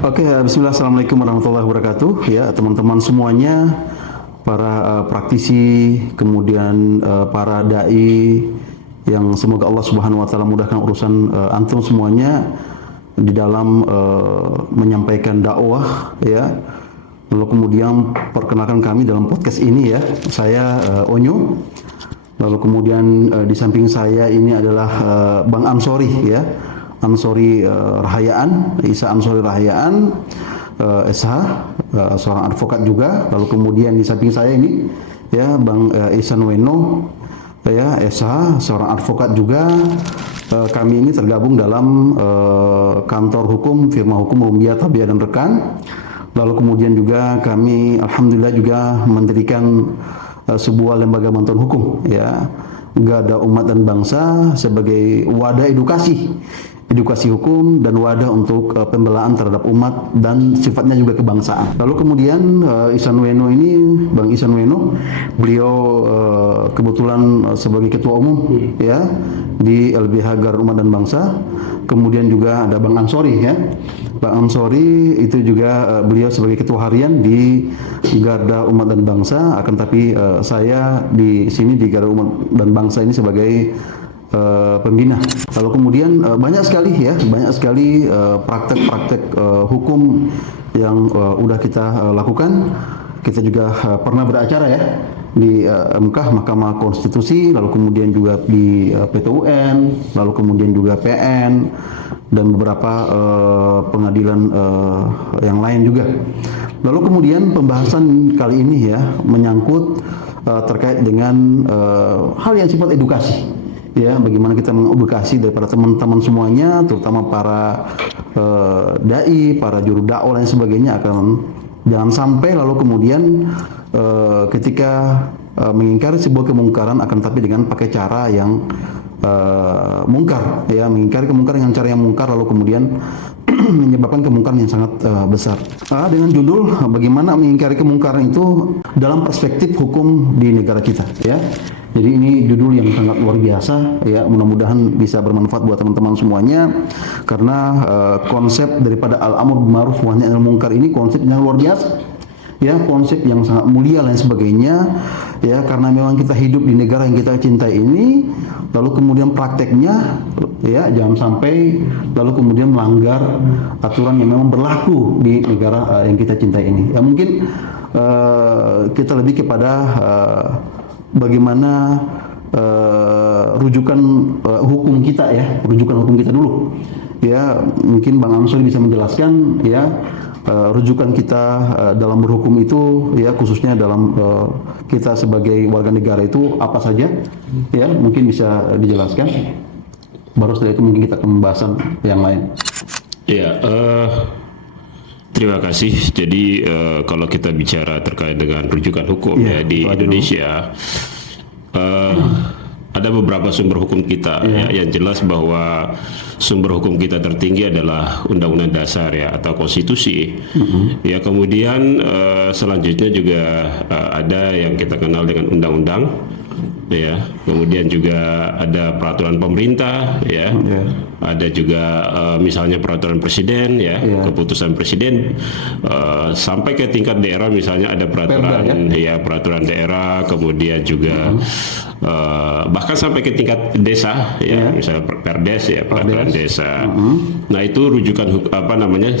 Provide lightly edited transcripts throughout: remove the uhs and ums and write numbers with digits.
Oke, bismillah, assalamualaikum warahmatullahi wabarakatuh. Ya, teman-teman semuanya, para praktisi, kemudian para dai, yang semoga Allah Subhanahu Wa Taala mudahkan urusan antum semuanya di dalam menyampaikan dakwah, ya. Lalu kemudian perkenalkan kami dalam podcast ini, ya. Saya Onyo. Lalu kemudian di samping saya ini adalah Bang Ansori, ya. Ansori Rahayaan, Isa Ansori Rahayaan, SH, seorang advokat juga. Lalu kemudian di samping saya ini, ya, Bang Ihsan Weno, ya, SH, seorang advokat juga. Kami ini tergabung dalam kantor hukum firma hukum Rumbia Tabia dan Rekan. Lalu kemudian juga kami alhamdulillah juga mendirikan sebuah lembaga bantuan hukum, ya, Garda Umat dan Bangsa, sebagai wadah edukasi hukum dan wadah untuk pembelaan terhadap umat dan sifatnya juga kebangsaan. Lalu kemudian Ihsan Weno ini, Bang Ihsan Weno, beliau kebetulan sebagai ketua umum, ya, di LBH Garda Umat dan Bangsa. Kemudian juga ada Bang Ansori, ya. Bang Ansori itu juga beliau sebagai ketua harian di Garda Umat dan Bangsa. Akan tapi saya di sini di Garda Umat dan Bangsa ini sebagai pembina. Lalu kemudian banyak sekali, ya, banyak sekali praktek-praktek hukum yang udah kita lakukan. Kita juga pernah beracara, ya, di MK, Mahkamah Konstitusi, lalu kemudian juga di PT UN, lalu kemudian juga PN dan beberapa pengadilan yang lain juga. Lalu kemudian pembahasan kali ini, ya, menyangkut terkait dengan hal yang sifat edukasi. Ya, bagaimana kita mengedukasi daripada teman-teman semuanya, terutama para dai, para juru dakwah dan sebagainya, akan jangan sampai lalu kemudian ketika mengingkari sebuah kemungkaran akan tapi dengan pakai cara yang mungkar, ya, mengingkari kemungkaran dengan cara yang mungkar lalu kemudian menyebabkan kemungkaran yang sangat besar. Dengan judul bagaimana mengingkari kemungkaran itu dalam perspektif hukum di negara kita, ya. Jadi ini judul yang sangat luar biasa, ya, mudah-mudahan bisa bermanfaat buat teman-teman semuanya, karena konsep daripada al-amr bil ma'ruf wa nahy anil munkar ini konsep yang luar biasa, ya, konsep yang sangat mulia dan sebagainya, ya, karena memang kita hidup di negara yang kita cintai ini, lalu kemudian prakteknya, ya, jangan sampai lalu kemudian melanggar aturan yang memang berlaku di negara yang kita cintai ini. Ya, mungkin kita lebih kepada bagaimana rujukan hukum kita, ya, rujukan hukum kita dulu, ya. Mungkin Bang Ansori bisa menjelaskan, ya, rujukan kita dalam berhukum itu, ya, khususnya dalam kita sebagai warga negara itu apa saja, ya, mungkin bisa dijelaskan. Baru setelah itu mungkin kita ke pembahasan yang lain. Ya, terima kasih. Jadi kalau kita bicara terkait dengan rujukan hukum, ya, di Indonesia, ada beberapa sumber hukum kita, ya, yang jelas bahwa sumber hukum kita tertinggi adalah Undang-Undang Dasar, ya, atau Konstitusi. Ya, kemudian selanjutnya juga ada yang kita kenal dengan undang-undang, ya, kemudian juga ada peraturan pemerintah, ya, ada juga misalnya peraturan presiden, ya, keputusan presiden, sampai ke tingkat daerah, misalnya ada peraturan Perda, ya, peraturan daerah, kemudian juga bahkan sampai ke tingkat desa, ya, misalnya Perdes, ya, peraturan desa. Nah, itu rujukan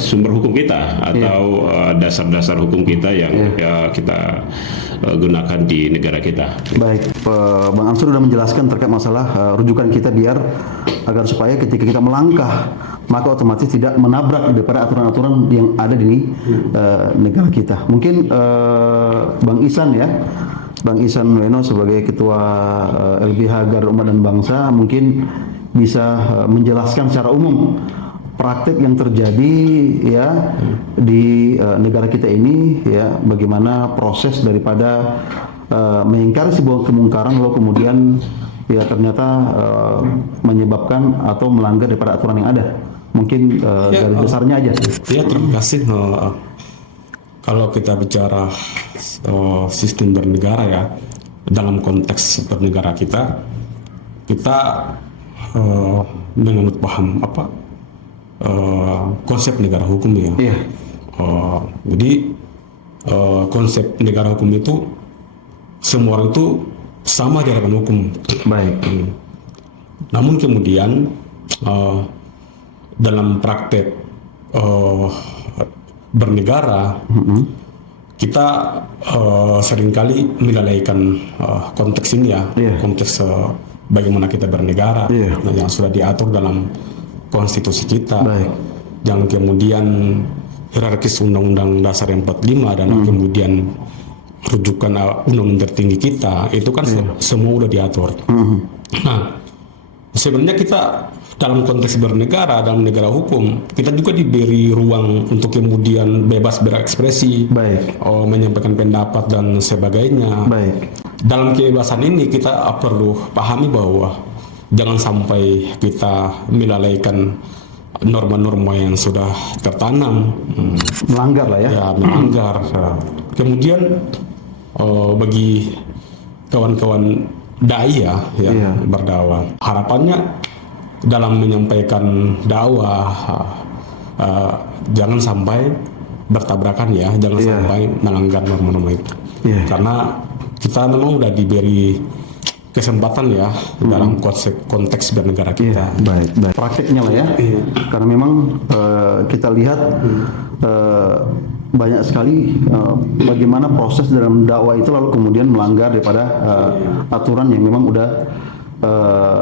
sumber hukum kita atau dasar-dasar hukum kita yang ya, kita gunakan di negara kita. Baik, Bang Ansor sudah menjelaskan terkait masalah rujukan kita biar agar supaya ketika kita melangkah maka otomatis tidak menabrak daripada aturan-aturan yang ada di negara kita. Mungkin Bang Ihsan, ya, Bang Ihsan Weno sebagai ketua LBH Garda Umat dan Bangsa mungkin bisa menjelaskan secara umum praktek yang terjadi, ya, di negara kita ini, ya, bagaimana proses daripada mengingkari sebuah kemungkaran lalu kemudian, ya, ternyata menyebabkan atau melanggar daripada aturan yang ada. Mungkin dari besarnya aja. Ya, terima kasih. Kalau kita bicara sistem bernegara, ya, dalam konteks bernegara kita menganut paham konsep negara hukum ya. Iya. Jadi konsep negara hukum itu semua orang itu sama di hadapan hukum. Baik. Namun kemudian dalam praktek bernegara, kita seringkali melalaikan konteks ini ya, konteks bagaimana kita bernegara, yang sudah diatur dalam konstitusi kita. Baik. Yang kemudian hierarkis Undang-Undang Dasar 45 dan kemudian rujukan undang-undang tertinggi kita itu kan semua udah diatur. Nah, sebenarnya kita dalam konteks bernegara, dalam negara hukum, kita juga diberi ruang untuk kemudian bebas berekspresi, menyampaikan pendapat dan sebagainya. Dalam kebebasan ini kita perlu pahami bahwa jangan sampai kita melalaikan norma-norma yang sudah tertanam, melanggar lah ya. Ya, melanggar. Kemudian bagi kawan-kawan dai ya, berdakwah, harapannya dalam menyampaikan dakwah jangan sampai bertabrakan ya, jangan sampai melanggar norma-norma itu. Karena kita memang udah diberi kesempatan ya dalam konteks bernegara kita. Baik. Praktiknya lah ya. Karena memang kita lihat banyak sekali bagaimana proses dalam dakwah itu lalu kemudian melanggar daripada aturan yang memang udah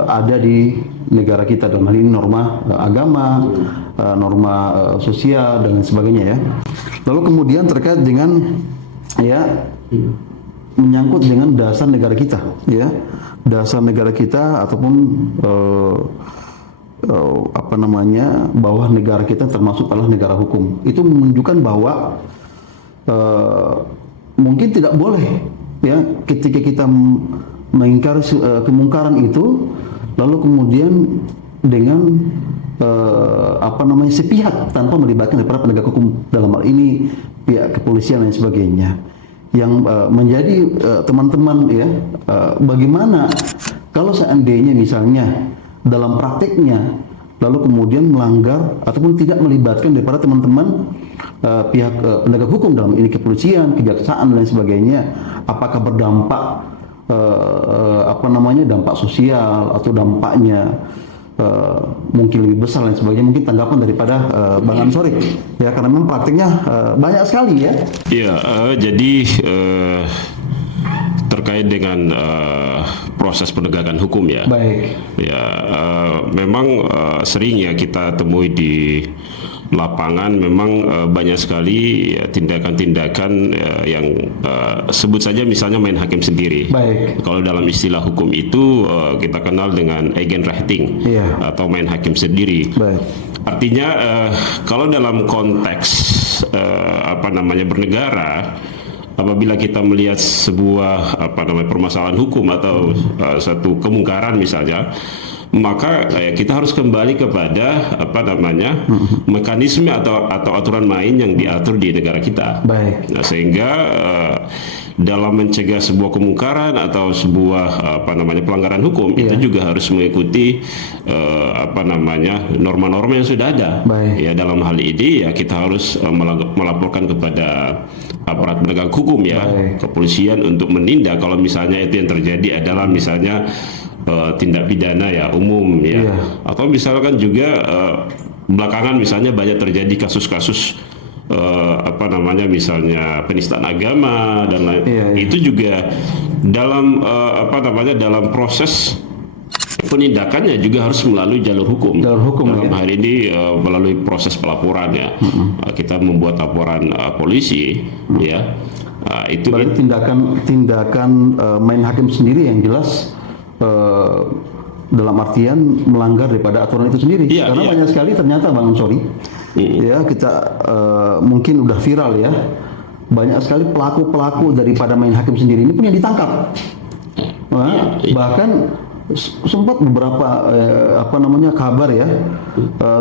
ada di negara kita, dalam hal ini norma agama, norma sosial dan lain sebagainya ya. Lalu kemudian terkait dengan menyangkut dengan dasar negara kita ya, dasar negara kita ataupun bahwa negara kita termasuk adalah negara hukum. Itu menunjukkan bahwa mungkin tidak boleh ya ketika kita mengingkari kemungkaran itu lalu kemudian dengan sepihak tanpa melibatkan para penegak hukum, dalam hal ini pihak kepolisian dan sebagainya, yang menjadi teman-teman ya, bagaimana kalau seandainya misalnya dalam prakteknya lalu kemudian melanggar ataupun tidak melibatkan daripada teman-teman pihak penegak hukum, dalam ini kepolisian, kejaksaan dan sebagainya, apakah berdampak dampak sosial atau dampaknya mungkin lebih besar dan sebagainya. Mungkin tanggapan daripada Bang Ansori ya, karena memang praktiknya banyak sekali ya. Iya, jadi terkait dengan proses penegakan hukum ya. Baik. Ya, memang sering ya kita temui di lapangan, memang banyak sekali tindakan-tindakan yang sebut saja misalnya main hakim sendiri. Baik. Kalau dalam istilah hukum itu kita kenal dengan eigenrechting atau main hakim sendiri. Baik. Artinya kalau dalam konteks bernegara, apabila kita melihat sebuah permasalahan hukum atau satu kemungkaran misalnya, maka kita harus kembali kepada mekanisme atau aturan main yang diatur di negara kita. Baik. Nah, sehingga dalam mencegah sebuah kemungkaran atau sebuah pelanggaran hukum itu juga harus mengikuti norma-norma yang sudah ada. Baik. Ya, dalam hal ini ya kita harus melaporkan kepada aparat penegak hukum ya, kepolisian untuk menindak kalau misalnya itu yang terjadi adalah misalnya tindak pidana ya umum ya, atau misalkan juga belakangan misalnya banyak terjadi kasus-kasus misalnya penistaan agama dan lain. Itu juga dalam dalam proses penindakannya juga harus melalui jalur hukum. Dalam hal ini melalui proses pelaporan ya. Kita membuat laporan polisi ya. Itu berarti tindakan main hakim sendiri yang jelas dalam artian melanggar daripada aturan itu sendiri. Karena banyak sekali ternyata Bang Ansori ya, kita mungkin udah viral ya, banyak sekali pelaku-pelaku daripada main hakim sendiri ini pun yang ditangkap. Bahkan sempat beberapa kabar ya,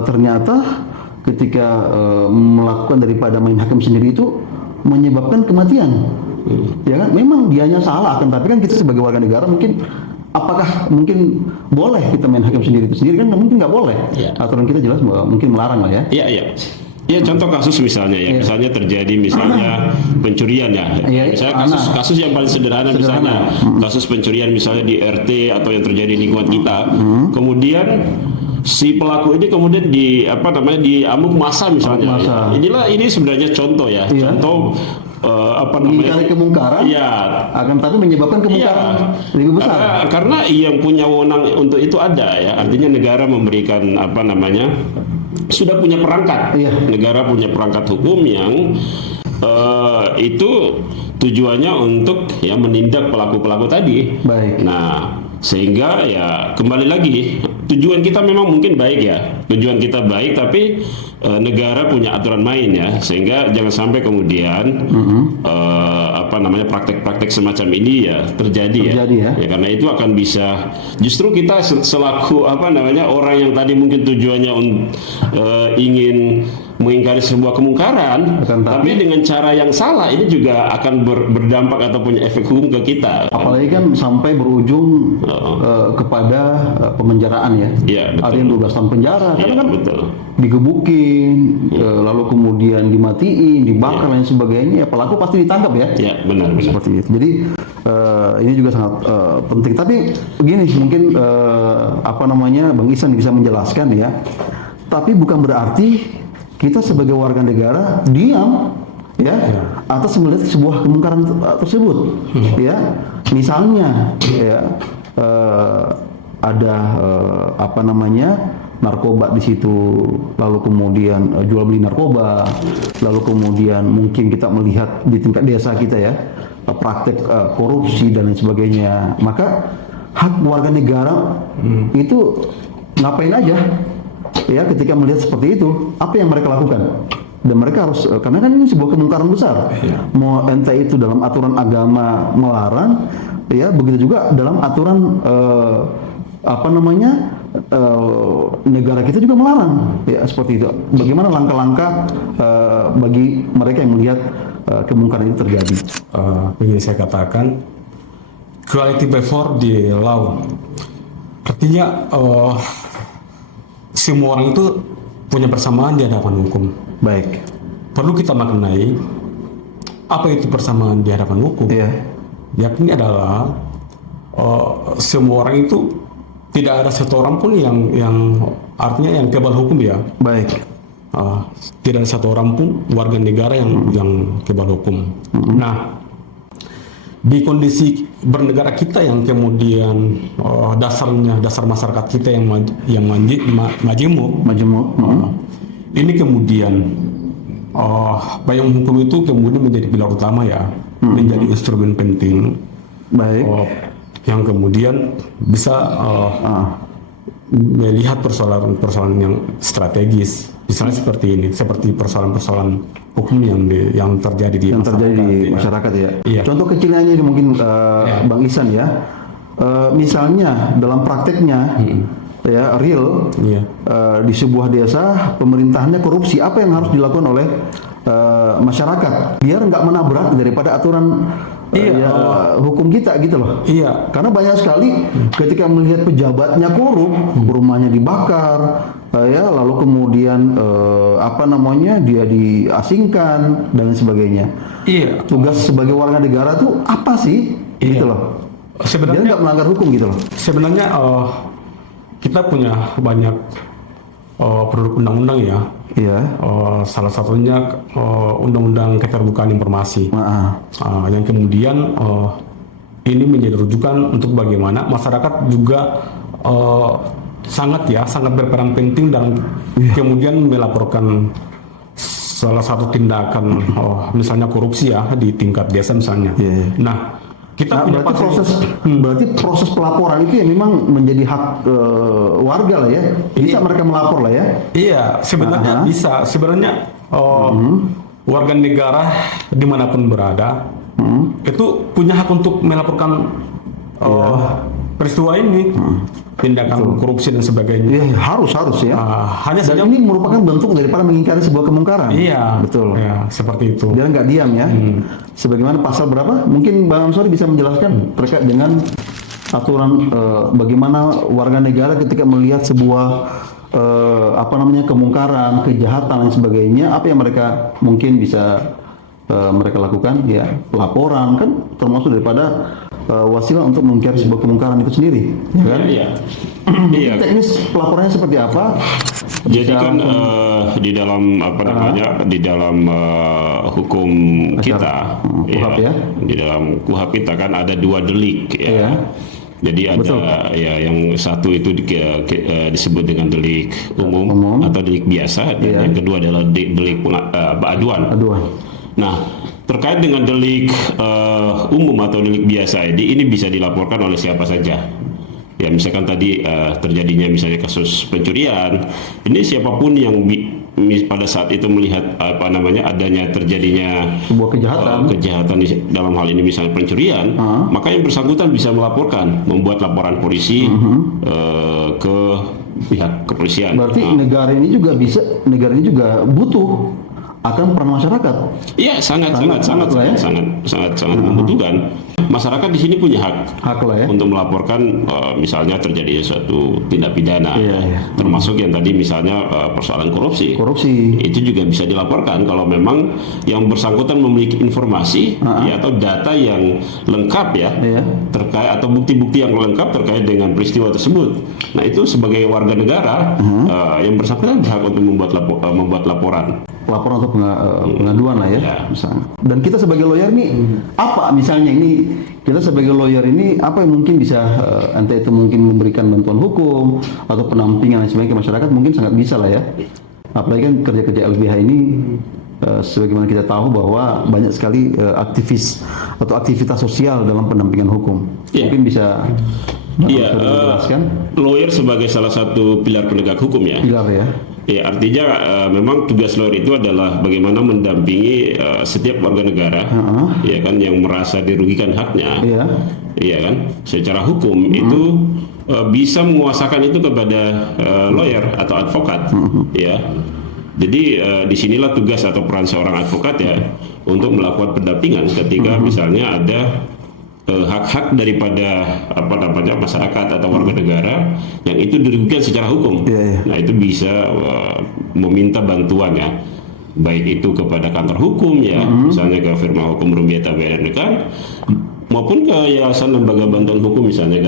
ternyata ketika melakukan daripada main hakim sendiri itu menyebabkan kematian. Ya kan, memang dianya salah kan, tapi kan kita sebagai warga negara mungkin apakah mungkin boleh kita main hakim sendiri itu sendiri? Kan mungkin nggak boleh. Ya. Aturan kita jelas mungkin melarang lah ya. Iya, iya. Ya, contoh kasus misalnya ya, misalnya terjadi misalnya pencurian ya. Iya, Misalnya kasus yang paling sederhana misalnya kasus pencurian misalnya di RT atau yang terjadi di lingkungan kita. Kemudian si pelaku ini kemudian diamuk massa misalnya. Ini sebenarnya contoh ya. Iya. Contoh Mengingkari kemungkaran, ya, akan tapi menyebabkan kemungkaran lebih besar. Karena yang punya wewenang untuk itu ada ya. Artinya negara memberikan sudah punya perangkat. Iya. Negara punya perangkat hukum yang itu tujuannya untuk ya menindak pelaku-pelaku tadi. Baik. Nah, sehingga ya kembali lagi tujuan kita memang mungkin baik ya. Tujuan kita baik tapi negara punya aturan main ya, sehingga jangan sampai kemudian praktek-praktek semacam ini ya terjadi ya. Karena itu akan bisa justru kita selaku orang yang tadi mungkin tujuannya ingin mengingkari sebuah kemungkaran, tapi dengan cara yang salah ini juga akan berdampak atau punya efek hukum ke kita. Apalagi kan sampai berujung kepada pemenjaraan ya. Iya, betul. Ada yang 12 tahun penjara, karena Iya, kan betul. digebukin, lalu kemudian dimatiin, dibakar dan sebagainya. Ya, pelaku pasti ditangkap ya. Ya, benar. Seperti itu. Jadi ini juga sangat penting. Tapi begini, mungkin Bang Ihsan bisa menjelaskan ya. Tapi bukan berarti kita sebagai warga negara diam ya atas melihat sebuah kemungkaran tersebut. Ya, misalnya ya ada narkoba di situ, lalu kemudian jual beli narkoba, lalu kemudian mungkin kita melihat di tingkat desa kita ya praktek korupsi dan lain sebagainya. Maka hak warga negara itu ngapain aja ya ketika melihat seperti itu, apa yang mereka lakukan? Dan mereka harus, karena kan ini sebuah kemungkaran besar. Mau entah itu dalam aturan agama melarang, ya begitu juga dalam aturan negara kita juga melarang, ya seperti itu. Bagaimana langkah-langkah bagi mereka yang melihat kemungkaran itu terjadi? Ingin saya katakan, quality before the law. Artinya semua orang itu punya persamaan di hadapan hukum. Baik. Perlu kita maknai apa itu persamaan di hadapan hukum. Iya. Yakni adalah semua orang itu tidak ada satu orang pun yang artinya yang kebal hukum ya. Baik. Tidak ada satu orang pun warga negara yang kebal hukum. Nah, di kondisi bernegara kita yang kemudian dasar masyarakat kita yang majemuk, ini kemudian payung hukum itu kemudian menjadi pilar utama ya, menjadi instrumen penting. Baik. Yang kemudian bisa melihat persoalan-persoalan yang strategis, misalnya seperti ini, seperti persoalan-persoalan hukum yang terjadi di masyarakat ya. Iya. Contoh kecilnya ini mungkin Bang Ihsan ya. Misalnya dalam prakteknya ya real di sebuah desa pemerintahnya korupsi, apa yang harus dilakukan oleh masyarakat biar nggak menabrak daripada aturan hukum kita gitu loh. Iya. Karena banyak sekali ketika melihat pejabatnya korup, rumahnya dibakar, lalu kemudian dia diasingkan dan lain sebagainya. Iya. Tugas sebagai warga negara tuh apa sih? Gitu loh. Sebenarnya dia nggak melanggar hukum gitu loh. Sebenarnya kita punya banyak produk undang-undang ya. Iya. Salah satunya Undang-Undang Keterbukaan Informasi. Yang kemudian ini menjadi rujukan untuk bagaimana masyarakat juga sangat berperan penting dalam kemudian melaporkan salah satu tindakan misalnya korupsi ya di tingkat desa misalnya. Nah, kita punya berarti proses pelaporan itu ya memang menjadi hak warga lah ya. Bisa mereka melapor lah ya. Iya, sebenarnya bisa. Sebenarnya warga negara dimanapun berada itu punya hak untuk melaporkan peristiwa ini, tindakan korupsi dan sebagainya. Iya, harus ya. Hanya saja ini merupakan bentuk daripada mengingkari sebuah kemungkaran. Iya, betul. Ya, seperti itu. Dia nggak diam ya. Sebagaimana pasal berapa? Mungkin Bang Amsori bisa menjelaskan terkait dengan aturan bagaimana warga negara ketika melihat sebuah kemungkaran, kejahatan dan sebagainya, apa yang mereka mungkin bisa mereka lakukan? Ya, laporan kan termasuk daripada wasilah untuk mengungkap sebuah kemungkaran itu sendiri, ya kan? Iya. Iya. Teknis pelaporannya seperti apa? Jadi kan di dalam di dalam hukum kita, KUHP ya, di dalam KUHP kita kan ada 2 delik ya. Iya. Jadi ada yang satu itu disebut dengan delik umum atau delik biasa, dan yang kedua adalah delik aduan. Nah, terkait dengan delik umum atau delik biasa ini bisa dilaporkan oleh siapa saja. Ya, misalkan tadi terjadinya misalnya kasus pencurian, ini siapapun yang pada saat itu melihat adanya terjadinya sebuah kejahatan dalam hal ini misalnya pencurian, maka yang bersangkutan bisa melaporkan, membuat laporan polisi ke pihak kepolisian. Berarti negara ini juga butuh akan peran masyarakat. Iya, sangat membutuhkan. Masyarakat di sini punya hak lah ya, untuk melaporkan misalnya terjadi suatu tindak pidana, termasuk yang tadi misalnya persoalan korupsi. Itu juga bisa dilaporkan kalau memang yang bersangkutan memiliki informasi atau data yang lengkap terkait atau bukti-bukti yang lengkap terkait dengan peristiwa tersebut. Nah, itu sebagai warga negara yang bersangkutan berhak untuk membuat laporan atau pengaduan lah ya, misalnya. Dan kita sebagai lawyer nih, apa misalnya ini kita sebagai lawyer ini apa yang mungkin bisa entah itu mungkin memberikan bantuan hukum atau penampingan dan sebagainya ke masyarakat, mungkin sangat bisa lah ya. Apalagi kan kerja-kerja LBH ini sebagaimana kita tahu bahwa banyak sekali aktivis atau aktivitas sosial dalam pendampingan hukum. Mungkin bisa lawyer sebagai salah satu pilar penegak hukum ya. Ya, artinya memang tugas lawyer itu adalah bagaimana mendampingi setiap warga negara, ya kan, yang merasa dirugikan haknya, ya kan, secara hukum itu bisa menguasakan itu kepada lawyer atau advokat, ya. Jadi disinilah tugas atau peran seorang advokat ya untuk melakukan pendampingan ketika misalnya ada hak-hak daripada masyarakat atau warga negara yang itu dirugikan secara hukum. Nah, itu bisa meminta bantuan ya, baik itu kepada kantor hukum ya, misalnya ke firma hukum Rubiata BNK, maupun ke yayasan lembaga bantuan hukum misalnya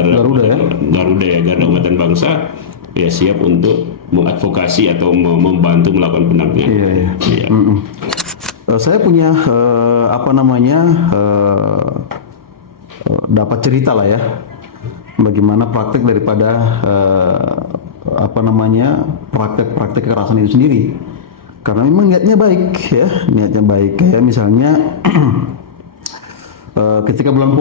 Garuda Umatan Bangsa ya, siap untuk mengadvokasi atau membantu melakukan pendampingan. Saya punya dapat cerita lah ya, bagaimana praktek daripada praktek kekerasan itu sendiri, karena memang niatnya baik ya, kayak misalnya ketika bulan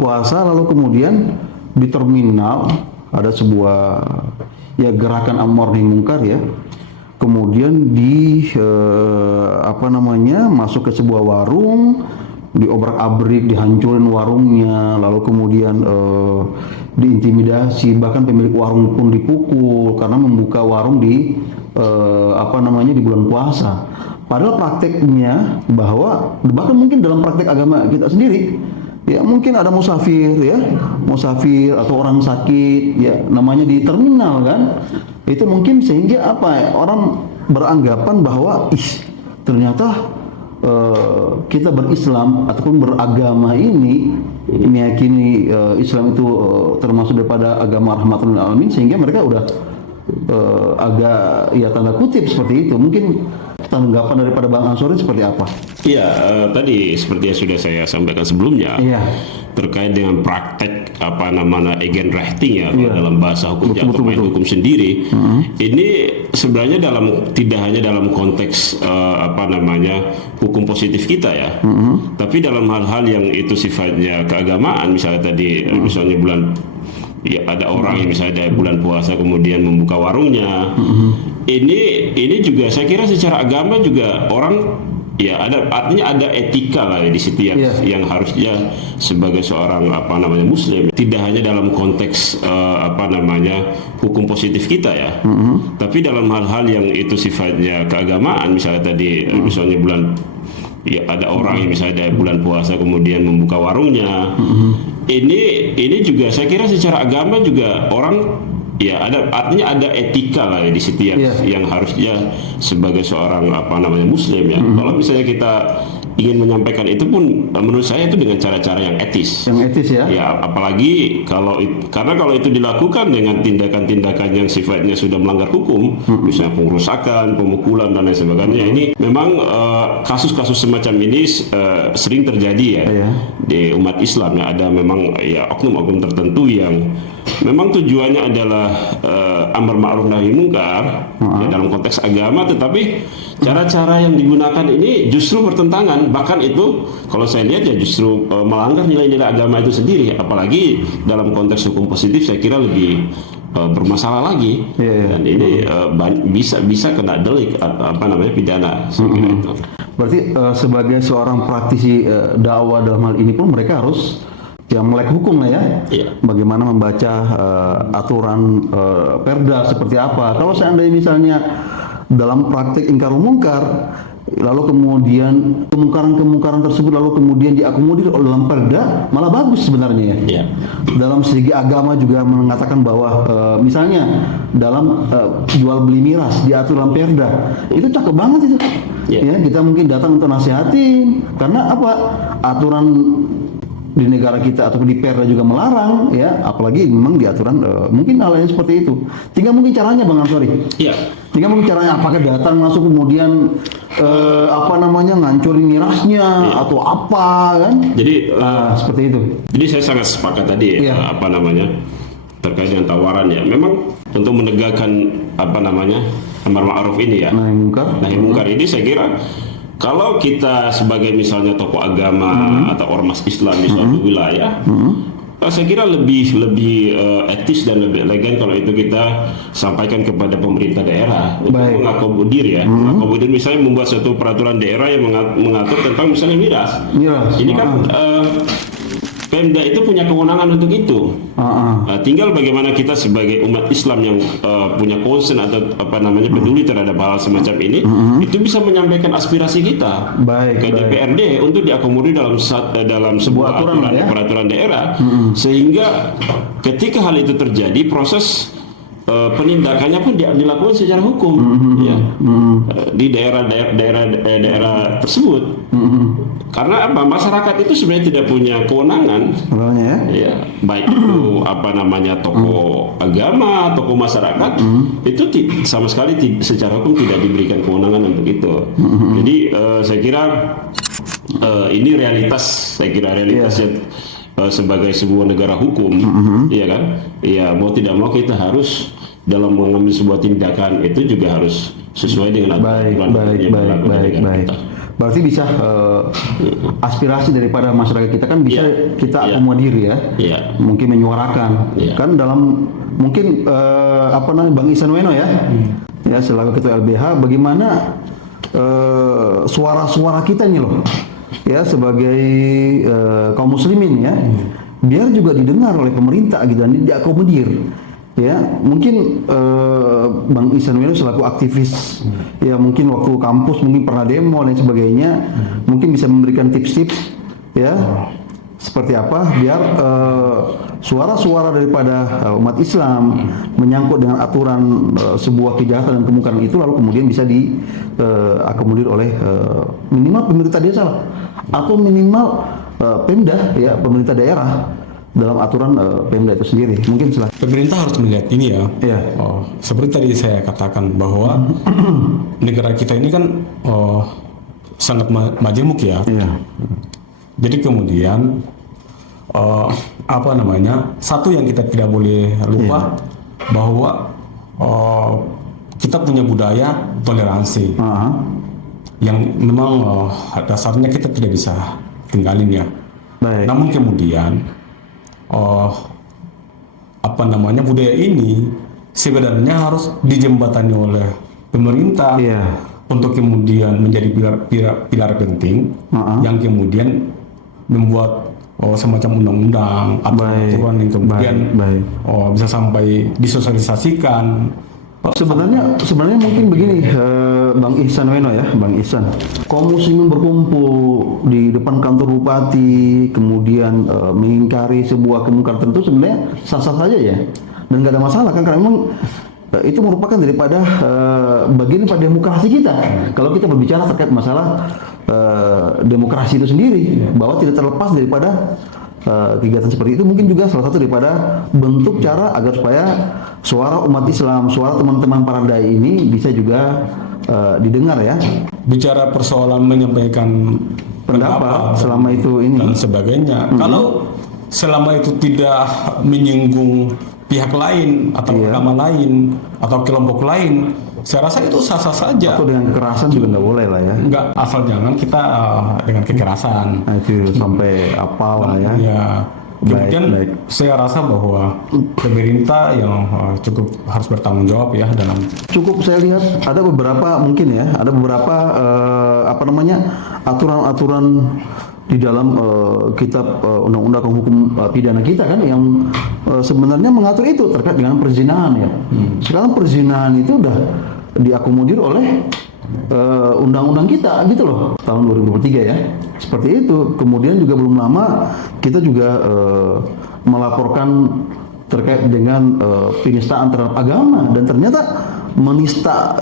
puasa lalu kemudian di terminal ada sebuah gerakan amar nahi mungkar ya, kemudian masuk ke sebuah warung, diobrak-abrik, dihancurin warungnya, lalu kemudian diintimidasi, bahkan pemilik warung pun dipukul karena membuka warung di bulan puasa. Padahal prakteknya bahkan mungkin dalam praktek agama kita sendiri ya, mungkin ada musafir atau orang sakit ya, namanya di terminal kan, itu mungkin sehingga orang beranggapan bahwa ternyata kita berislam ataupun beragama ini meyakini Islam itu termasuk daripada agama rahmatan lil alamin, sehingga mereka udah agak tanda kutip seperti itu. Mungkin tanggapan daripada Bang Ansori seperti apa? Iya, tadi seperti yang sudah saya sampaikan sebelumnya, terkait dengan praktek Eigenrechting ya, dalam bahasa hukum atau main hukum sendiri, ini sebenarnya tidak hanya dalam konteks hukum positif kita ya, tapi dalam hal-hal yang itu sifatnya keagamaan, misalnya tadi misalnya ada orang yang misalnya dari bulan puasa kemudian membuka warungnya, ini juga saya kira secara agama juga orang artinya ada etika lah di situ yang harusnya sebagai seorang muslim, tidak hanya dalam konteks hukum positif kita ya, tapi dalam hal-hal yang itu sifatnya keagamaan, misalnya tadi misalnya ya ada orang yang misalnya dari bulan puasa kemudian membuka warungnya. Ini juga saya kira secara agama juga orang ya artinya ada etika lah ya di situ yang harusnya sebagai seorang muslim ya. Kalau misalnya kita ingin menyampaikan itu pun menurut saya itu dengan cara-cara yang etis. Yang etis ya. Ya apalagi karena kalau itu dilakukan dengan tindakan-tindakan yang sifatnya sudah melanggar hukum, misalnya pengerusakan, pemukulan dan lain sebagainya. Ini memang kasus-kasus semacam ini sering terjadi ya di umat Islam ya. Ada memang ya oknum-oknum tertentu yang memang tujuannya adalah amar ma'ruf nahi munkar ya, dalam konteks agama, tetapi cara-cara yang digunakan ini justru bertentangan, bahkan itu kalau saya lihat ya justru melanggar nilai-nilai agama itu sendiri. Apalagi dalam konteks hukum positif saya kira lebih bermasalah lagi. Dan ini bisa kena delik pidana saya kira itu. Berarti sebagai seorang praktisi dakwah dalam hal ini pun mereka harus melek hukum lah ya. Bagaimana membaca aturan perda seperti apa. Kalau seandainya misalnya dalam praktik ingkarul munkar, lalu kemudian kemungkaran tersebut lalu kemudian diakomodir dalam perda, malah bagus sebenarnya ya. Dalam segi agama juga mengatakan bahwa misalnya dalam jual beli miras diatur dalam perda, itu cakep banget itu. Ya, kita mungkin datang untuk nasihatin karena aturan di negara kita ataupun di perda juga melarang ya, apalagi memang di aturan mungkin hal yang seperti itu. Tinggal mungkin caranya Bang Ansori. Tinggal mungkin caranya apakah datang langsung kemudian ngancurin mirasnya atau apa kan? Jadi seperti itu. Jadi saya sangat sepakat tadi terkait dengan tawaran ya. Memang untuk menegakkan amar ma'ruf ini ya. Nahi munkar ini saya kira kalau kita sebagai misalnya tokoh agama atau ormas Islam di suatu wilayah, saya kira lebih etis dan lebih elegan kalau itu kita sampaikan kepada pemerintah daerah untuk mengakomodir ya. Mengakomodir misalnya membuat suatu peraturan daerah yang mengatur tentang misalnya miras. Ini kan Pemda itu punya kewenangan untuk itu. Tinggal bagaimana kita sebagai umat Islam yang punya concern atau peduli terhadap hal semacam ini, itu bisa menyampaikan aspirasi kita ke DPRD untuk diakomodir dalam sebuah peraturan daerah, sehingga ketika hal itu terjadi proses penindakannya pun dilakukan secara hukum di daerah tersebut. Karena masyarakat itu sebenarnya tidak punya kewenangan, baik itu tokoh agama, tokoh masyarakat itu sama sekali secara hukum tidak diberikan kewenangan untuk itu. Jadi saya kira ini realitas, sebagai sebuah negara hukum, ya kan? Ya mau tidak mau kita harus dalam mengambil sebuah tindakan itu juga harus sesuai dengan aturan yang berlaku di negara kita. Berarti bisa aspirasi daripada masyarakat kita kan bisa kita akomodir ya. Mungkin menyuarakan. Kan dalam mungkin Bang Ihsan Weno ya selaku ketua LBH, bagaimana suara-suara kita nih loh ya sebagai kaum muslimin ya, biar juga didengar oleh pemerintah gitu dan diakomodir. Ya, mungkin Bang Ihsan Weno selaku aktivis ya, mungkin waktu kampus mungkin pernah demo dan sebagainya, mungkin bisa memberikan tips-tips ya seperti apa biar suara-suara daripada umat Islam menyangkut dengan aturan sebuah kejahatan dan kemungkaran itu lalu kemudian bisa diakomodir oleh minimal pemerintah desa lah, atau minimal Pemda ya, pemerintah daerah dalam aturan Pemda itu sendiri. Mungkin pemerintah harus melihat ini ya. Seperti tadi saya katakan bahwa negara kita ini kan sangat majemuk ya. Jadi kemudian satu yang kita tidak boleh lupa bahwa kita punya budaya toleransi yang memang dasarnya kita tidak bisa tinggalin ya. Namun kemudian budaya ini sebenarnya harus dijembatani oleh pemerintah untuk kemudian menjadi pilar penting yang kemudian membuat semacam undang-undang atau aturan yang kemudian bisa sampai disosialisasikan Sebenarnya mungkin begini, Bang Ihsan Weno ya, Bang Ihsan. Kaum muslimin berkumpul di depan kantor bupati, kemudian mengingkari sebuah kemungkaran tentu sebenarnya sah-sah saja ya, dan nggak ada masalah kan, karena memang itu merupakan daripada bagian pada demokrasi kita. Kalau kita berbicara terkait masalah demokrasi itu sendiri, bahwa tidak terlepas daripada kegiatan seperti itu, mungkin juga salah satu daripada bentuk cara agar supaya suara umat Islam, suara teman-teman para dai ini bisa juga didengar ya. Bicara persoalan menyampaikan Pendapat selama itu ini dan sebagainya. Kalau selama itu tidak menyinggung pihak lain atau agama lain atau kelompok lain, saya rasa itu sah-sah saja. atau dengan kekerasan juga nggak boleh lah ya. Enggak, asal jangan kita dengan kekerasan. Nah, itu sampai apalah ya. Ya. Kemudian Baik. saya rasa bahwa pemerintah yang cukup harus bertanggung jawab ya dalam Cukup saya lihat ada beberapa mungkin ya, ada beberapa aturan-aturan di dalam kitab undang-undang hukum pidana kita kan yang sebenarnya mengatur itu terkait dengan perzinahan ya. Sekarang perzinahan itu udah diakomodir oleh undang-undang kita gitu loh, tahun 2023 ya. Seperti itu. Kemudian juga belum lama kita juga melaporkan terkait dengan penistaan terhadap agama, dan ternyata menista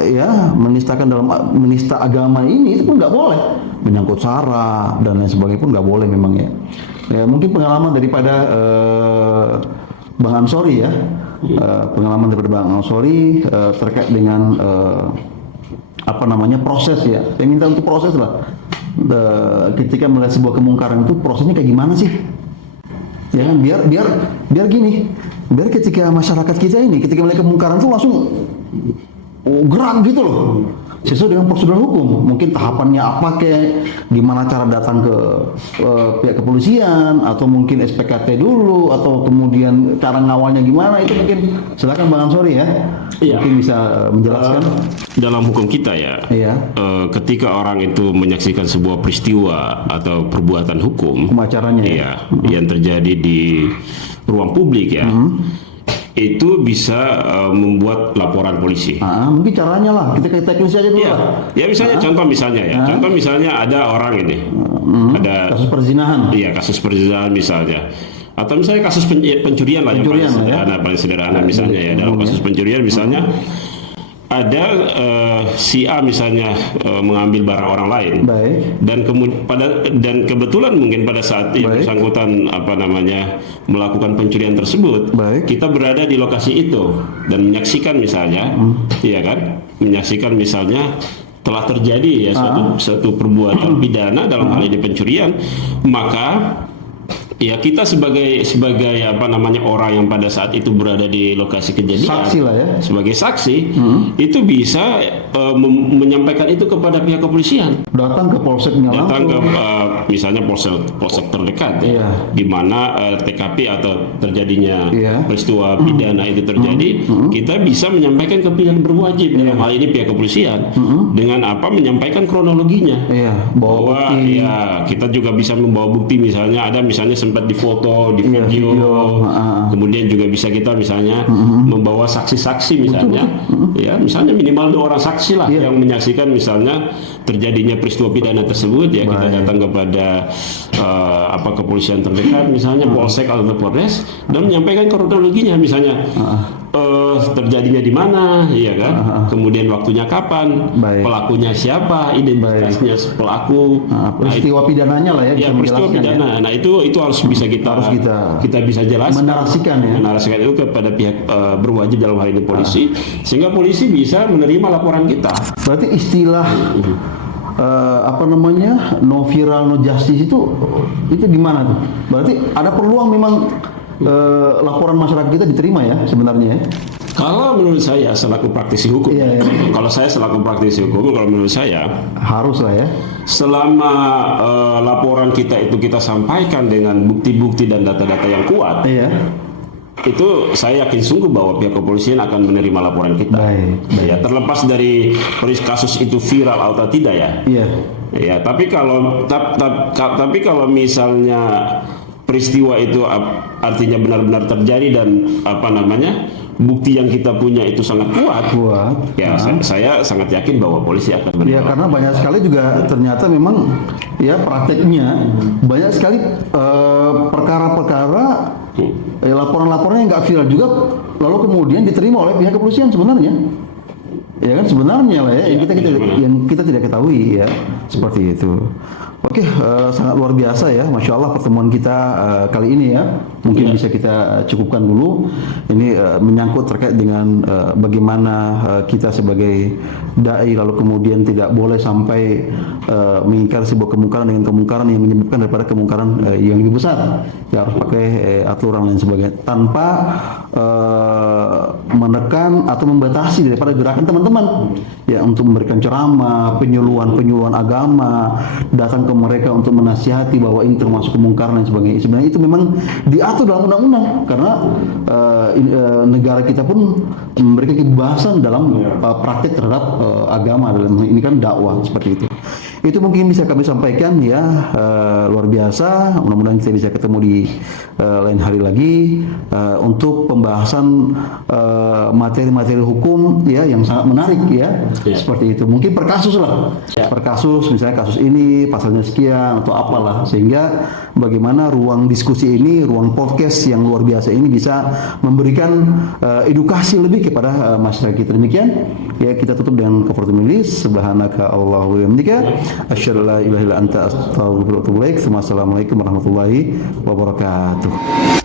agama ini itu pun nggak boleh, menyangkut sara dan lain sebagainya pun nggak boleh memang ya. Ya mungkin pengalaman daripada Bang Ansori ya, terkait dengan proses ya. Saya minta untuk proses lah. Ketika melihat sebuah kemungkaran itu prosesnya kayak gimana sih? Ya kan, biar gini, biar ketika masyarakat kita ini ketika melihat kemungkaran itu langsung gerak gitu loh, sesuai dengan prosedur hukum. Mungkin tahapannya apa, kayak gimana cara datang ke pihak kepolisian, atau mungkin SPKT dulu, atau kemudian cara ngawalnya gimana, itu mungkin silakan Bang Ansori ya. Iya. Mungkin bisa menjelaskan. Dalam hukum kita ya, ketika orang itu menyaksikan sebuah peristiwa atau perbuatan hukum, Acaranya ya, yang terjadi di ruang publik ya, itu bisa membuat laporan polisi. Mungkin caranya lah, kita teknis aja dulu Ya, lah. ya misalnya contoh misalnya ada orang ini, ada Kasus perzinahan. iya kasus perzinahan misalnya, atau misalnya kasus pencurian lah, yang paling sederhana misalnya ya, dalam kasus pencurian misalnya ada si A misalnya mengambil barang orang lain. Baik. Dan kebetulan mungkin pada saat yang bersangkutan melakukan pencurian tersebut, kita berada di lokasi itu dan menyaksikan misalnya, iya kan, menyaksikan misalnya telah terjadi ya suatu perbuatan pidana dalam hal ini pencurian, maka ya kita sebagai orang yang pada saat itu berada di lokasi kejadian, Saksi lah ya. sebagai saksi, itu bisa menyampaikan itu kepada pihak kepolisian. Datang ke polseknya Datang langsung. ke misalnya polsek terdekat, Iya. di mana TKP atau terjadinya Iya. peristiwa pidana itu terjadi, kita bisa menyampaikan ke pihak berwajib, dalam hal ini pihak kepolisian, dengan menyampaikan kronologinya. Iya, Bahwa bukti. ya kita juga bisa membawa bukti, misalnya sempat difoto, di video, kemudian juga bisa kita misalnya membawa saksi-saksi misalnya, ya misalnya minimal 2 orang saksi lah yang menyaksikan misalnya terjadinya peristiwa pidana tersebut ya. Kita datang kepada kepolisian terdekat misalnya polsek atau polres dan menyampaikan kronologinya, misalnya terjadinya di mana, ya kan, kemudian waktunya kapan, pelakunya siapa, identitasnya pelaku, peristiwa pidananya lah ya, bisa peristiwa menjelaskan pidana ya. Nah itu harus bisa kita bisa jelaskan, menarasikan itu kepada pihak berwajib, dalam hal ini polisi, sehingga polisi bisa menerima laporan kita. Berarti istilah no viral no justice itu gimana tuh? Berarti ada peluang memang laporan masyarakat kita diterima ya sebenarnya ya? Kalau menurut saya selaku praktisi hukum, kalau saya selaku praktisi hukum, kalau menurut saya harus lah ya. Selama laporan kita itu kita sampaikan dengan bukti-bukti dan data-data yang kuat, itu saya yakin sungguh bahwa pihak kepolisian akan menerima laporan kita. Ya, terlepas dari kasus itu viral atau tidak ya. Ya, tapi kalau misalnya peristiwa itu artinya benar-benar terjadi dan bukti yang kita punya itu sangat kuat, ya Nah. saya sangat yakin bahwa polisi akan Ya menerima. karena banyak sekali juga ternyata memang ya prakteknya banyak sekali perkara-perkara laporan-laporan yang nggak viral juga lalu kemudian diterima oleh pihak kepolisian sebenarnya. Ya kan sebenarnya lah ya, yang kita tidak ketahui ya seperti itu. Oke, sangat luar biasa ya, masya Allah pertemuan kita kali ini ya. Mungkin bisa kita cukupkan dulu. Ini menyangkut terkait dengan bagaimana kita sebagai dai lalu kemudian tidak boleh sampai mengingkari sebuah kemungkaran dengan kemungkaran yang menyebabkan daripada kemungkaran yang lebih besar. Ya harus pakai aturan dan sebagainya tanpa menekan atau membatasi daripada gerakan teman-teman ya untuk memberikan ceramah, penyuluhan agama, datang ke mereka untuk menasihati bahwa ini termasuk kemungkaran dan sebagainya. Sebenarnya itu memang diatur dalam undang-undang karena negara kita pun memberikan kebebasan dalam praktek terhadap agama dalam ini kan dakwah seperti itu. Itu mungkin bisa kami sampaikan ya, luar biasa. Mudah-mudahan kita bisa ketemu di lain hari lagi untuk pembahasan materi-materi hukum ya yang sangat menarik ya. Seperti itu. Mungkin per kasus lah. Per kasus misalnya kasus ini pasalnya sekian atau apalah sehingga bagaimana ruang diskusi ini, ruang podcast yang luar biasa ini bisa memberikan edukasi lebih kepada masyarakat kita. Demikian ya kita tutup dengan kafaratul majlis. Subhanaka Allahu wa bihamdika asyhadu an la ilaha illa anta astaghfiruka wa atubu ilaik. Wassalamualaikum warahmatullahi wabarakatuh.